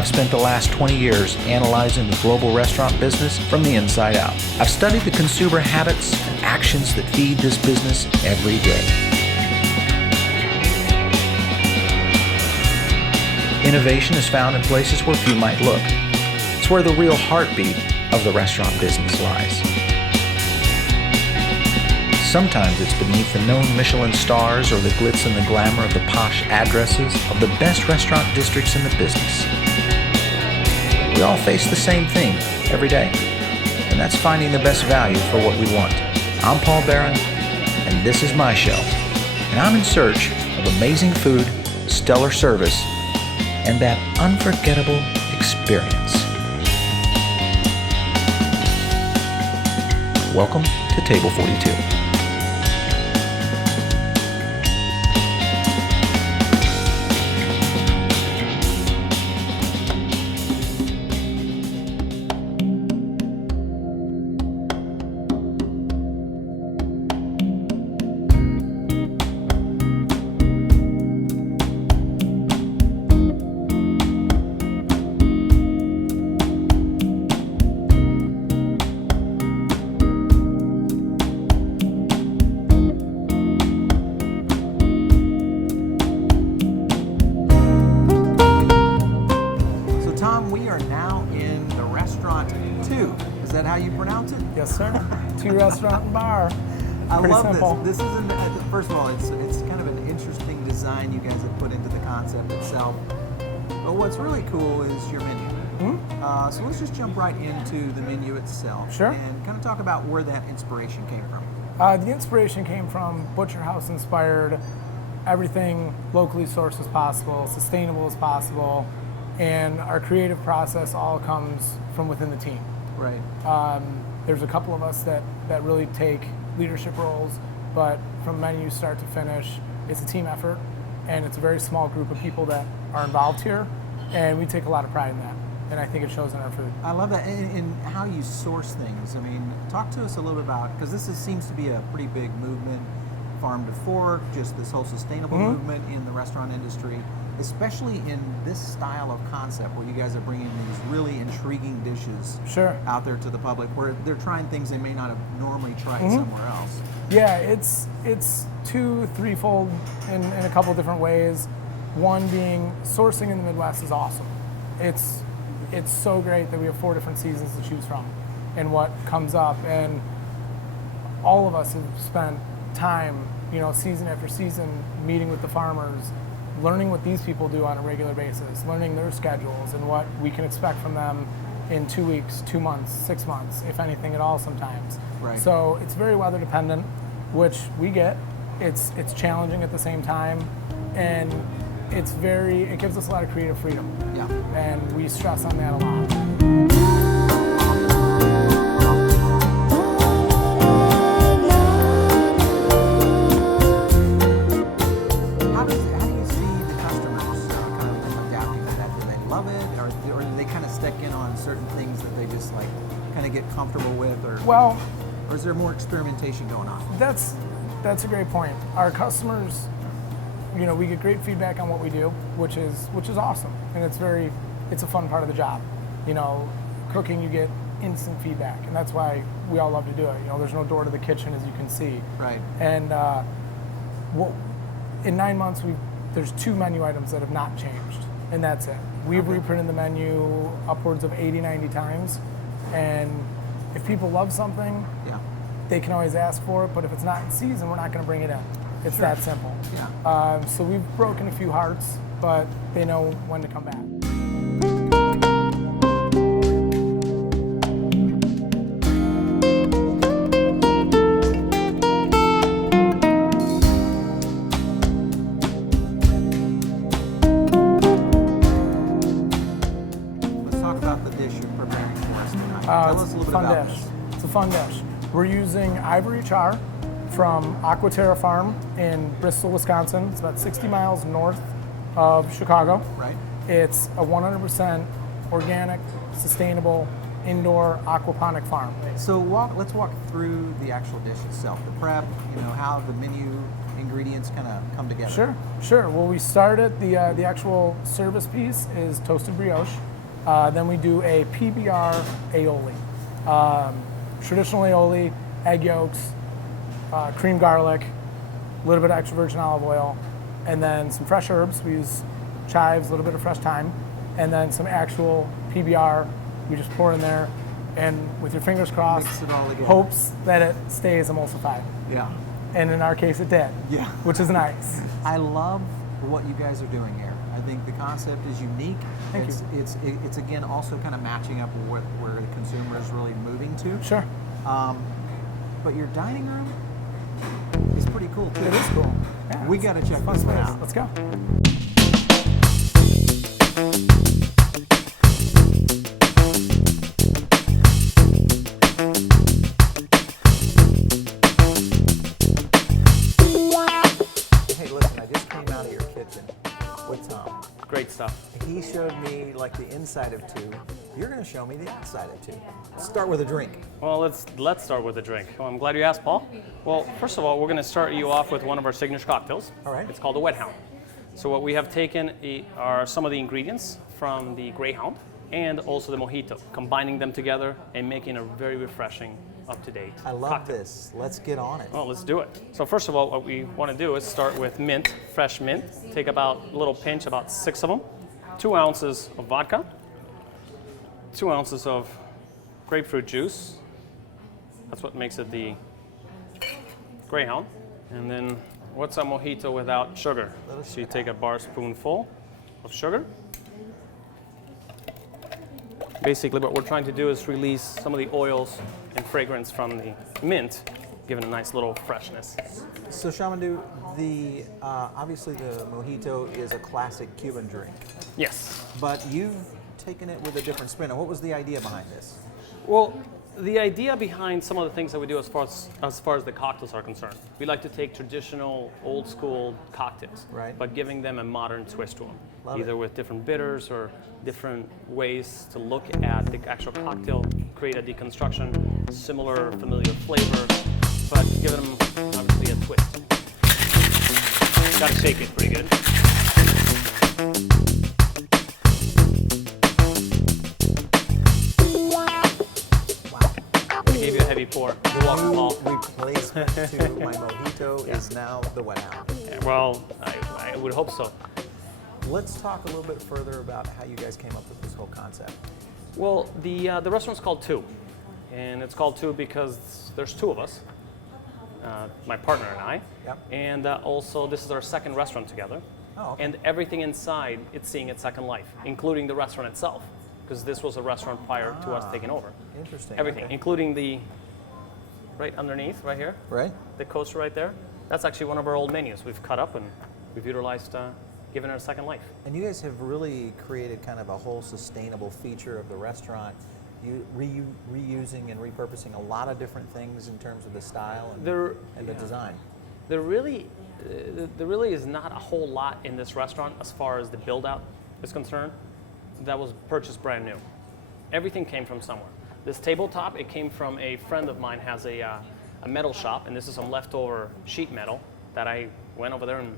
I've spent the last 20 years analyzing the global restaurant business from the inside out. I've studied the consumer habits and actions that feed this business every day. Innovation is found in places where few might look. It's where the real heartbeat of the restaurant business lies. Sometimes it's beneath the known Michelin stars or the glitz and the glamour of the posh addresses of the best restaurant districts in the business. We all face the same thing every day, and that's finding the best value for what we want. I'm Paul Barron, and this is my show, and I'm in search of amazing food, stellar service, and that unforgettable experience. Welcome to Table 42. Is that how you pronounce it? Yes, sir. Two restaurant and bar. I Pretty love simple. this. This is, first of all, it's kind of an interesting design you guys have put into the concept itself. But what's really cool is your menu. Mm-hmm. So let's just jump right into the menu itself. Sure. And kind of talk about where that inspiration came from. The inspiration came from Butcher House inspired, everything locally sourced as possible, sustainable as possible, and our creative process all comes from within the team. Right. There's a couple of us that really take leadership roles, but from menu start to finish, it's a team effort, and it's a very small group of people that are involved here, and we take a lot of pride in that, and I think it shows in our food. I love that, and how you source things. I mean, talk to us a little bit about, because this seems to be a pretty big movement, farm to fork, just this whole sustainable movement in the restaurant industry, especially in this style of concept where you guys are bringing these really intriguing dishes out there to the public, where they're trying things they may not have normally tried somewhere else. Yeah, it's threefold in a couple of different ways. One being sourcing in the Midwest is awesome. It's so great that we have 4 different seasons to choose from and what comes up, and all of us have spent time, season after season, meeting with the farmers, learning what these people do on a regular basis, learning their schedules and what we can expect from them in 2 weeks, 2 months, 6 months, if anything at all sometimes. Right. So it's very weather dependent, which we get. It's challenging at the same time, and it gives us a lot of creative freedom. Yeah. And we stress on that a lot. Certain things that they just kind of get comfortable with, or is there more experimentation going on? That's a great point. Our customers, we get great feedback on what we do, which is awesome, and it's a fun part of the job. Cooking, you get instant feedback, and that's why we all love to do it. There's no door to the kitchen, as you can see. Right. And in 9 months, there's 2 menu items that have not changed, and that's it. We've reprinted the menu upwards of 80, 90 times, and if people love something, they can always ask for it, but if it's not in season, we're not going to bring it in. It's that simple. Yeah. So we've broken a few hearts, but they know when to come back. Tell us a little bit about dish. this. It's a fun dish. We're using ivory char from Aquaterra Farm in Bristol, Wisconsin. It's about 60 miles north of Chicago. Right. It's a 100% organic, sustainable, indoor aquaponic farm. So let's walk through the actual dish itself, the prep, how the menu ingredients kind of come together. Sure. Well, we started, the actual service piece is toasted brioche. Then we do a PBR aioli. Traditional aioli, egg yolks, cream garlic, a little bit of extra virgin olive oil, and then some fresh herbs. We use chives, a little bit of fresh thyme, and then some actual PBR. We just pour in there, and with your fingers crossed, Mix it all together. hopes that it stays emulsified. Yeah. And in our case, it did. Yeah. Which is nice. I love what you guys are doing here. I think the concept is unique. Thank you. It's again also kind of matching up with where the consumer is really moving to. Sure. But your dining room is pretty cool too. It is cool. Yeah, We it's- got to it's check a fun this one space. out. Let's go. Hey, listen, I just came out of your kitchen with Tom. Great stuff. He showed me like the inside of two. You're going to show me the outside of two. Let's start with a drink. Well, let's start with a drink. Well, I'm glad you asked, Paul. Well, first of all, we're going to start you off with one of our signature cocktails. All right. It's called the Wet Hound. So what we have taken are some of the ingredients from the Greyhound and also the Mojito, combining them together and making a very refreshing, up-to-date I love cocktail. this. Let's get on it. Well, let's do it. So first of all, what we want to do is start with mint, fresh mint. Take about a little pinch, about 6 of them. 2 ounces of vodka. 2 ounces of grapefruit juice. That's what makes it the Greyhound. And then what's a mojito without sugar? So you take a bar spoonful of sugar. Basically what we're trying to do is release some of the oils and fragrance from the mint, giving a nice little freshness. So, Shamandu, the obviously the mojito is a classic Cuban drink, Yes. but you've taken it with a different spin. And what was the idea behind this? Well, the idea behind some of the things that we do as far as the cocktails are concerned, we like to take traditional, old school cocktails, Right. but giving them a modern twist to them, Love either it. with different bitters or different ways to look at the actual cocktail, create a deconstruction, similar familiar flavor, but giving them obviously a twist. Gotta shake it pretty good. I gave you a heavy pour. You're welcome, Paul. Replacement to my mojito is now the Wet Hound. Well, I would hope so. Let's talk a little bit further about how you guys came up with this whole concept. Well, the restaurant's called Two, and it's called Two because there's 2 of us, my partner and I, Yep. and also this is our second restaurant together. Oh, okay. And everything inside, it's seeing its second life, including the restaurant itself, because this was a restaurant prior to us taking over. Interesting. Everything, Okay. including the right underneath, right here, Right? the coaster right there. That's actually one of our old menus. We've cut up and we've utilized, given it a second life. And you guys have really created kind of a whole sustainable feature of the restaurant, you reusing and repurposing a lot of different things in terms of the style and the design. There really is not a whole lot in this restaurant as far as the build out is concerned that was purchased brand new. Everything came from somewhere. This tabletop, it came from a friend of mine has a metal shop, and this is some leftover sheet metal that I went over there and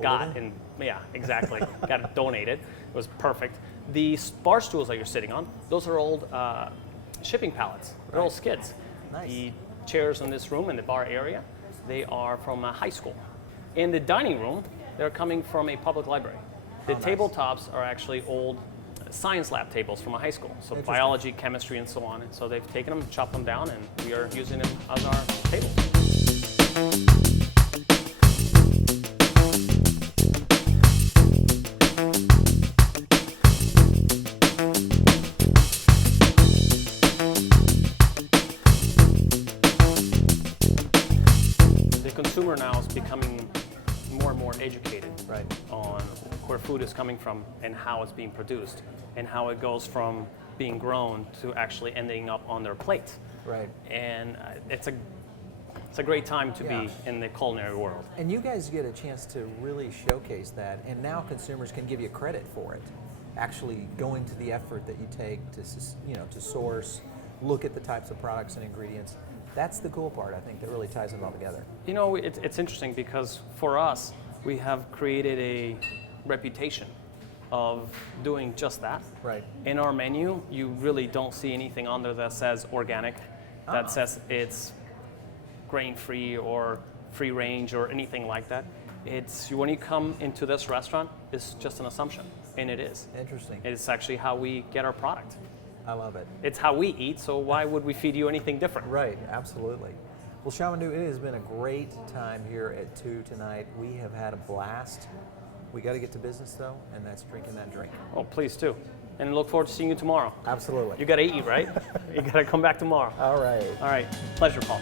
got, and yeah, exactly, got it donated. It was perfect. The bar stools that you're sitting on, those are old shipping pallets. They're old skids. Nice. The chairs in this room in the bar area, they are from a high school. In the dining room, they're coming from a public library. The nice. tabletops are actually old science lab tables from a high school. So Interesting. biology, chemistry, and so on. And so they've taken them, chopped them down, and we are using them as our tables. The consumer now is becoming more and more educated Right. on where food is coming from and how it's being produced and how it goes from being grown to actually ending up on their plate. Right. And it's a great time to Yeah. be in the culinary world. And you guys get a chance to really showcase that, and now consumers can give you credit for it. Actually going to the effort that you take to source, look at the types of products and ingredients. That's the cool part, I think, that really ties it all together. You know, it's interesting because for us, we have created a reputation of doing just that. Right. In our menu, you really don't see anything on there that says organic, that says it's grain-free or free range or anything like that. It's when you come into this restaurant, it's just an assumption, and it is. Interesting. It's actually how we get our product. I love it. It's how we eat, so why would we feed you anything different? Right, absolutely. Well, Shamandu, it has been a great time here at 2 tonight. We have had a blast. We got to get to business, though, and that's drinking that drink. Oh, please do. And look forward to seeing you tomorrow. Absolutely. You got to eat, right? You got to come back tomorrow. All right. All right. Pleasure, Paul.